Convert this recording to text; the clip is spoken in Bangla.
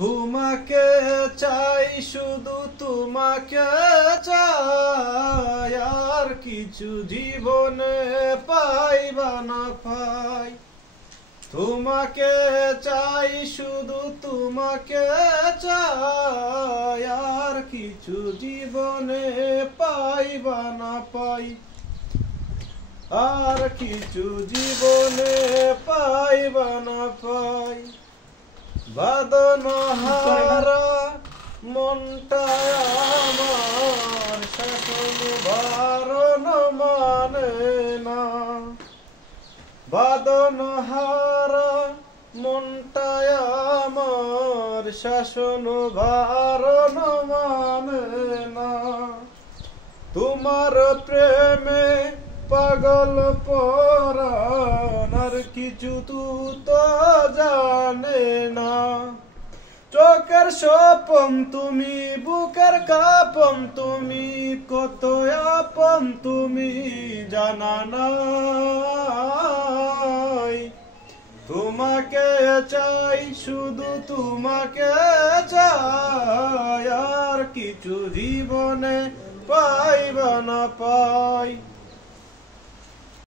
তোমাকে চাই শুধু তোমাকে চাই, আর কিছু জীবনে পাইবা না পাই। তোমাকে চাই শুধু তোমাকে চাই, আর কিছু জীবনে পাইবা না পাই, আর কিছু জীবনে পাইবা না পাই। বাদন হারা মনটা আমার শাসন বারণ মানে না, বাদন হারা মনটা আমার শাসন বারণ মানে না। তোমার প্রেমে পাগল পরাণ, আর কিছু তো জানে না। চোখের স্বপন তুমি, বুকের কাপন তুমি, কত আপন তুমি জানা নাই। তোমাকে চাই শুধু তোমাকে চাই, আর কিছু জীবনে পাইবা না পাই।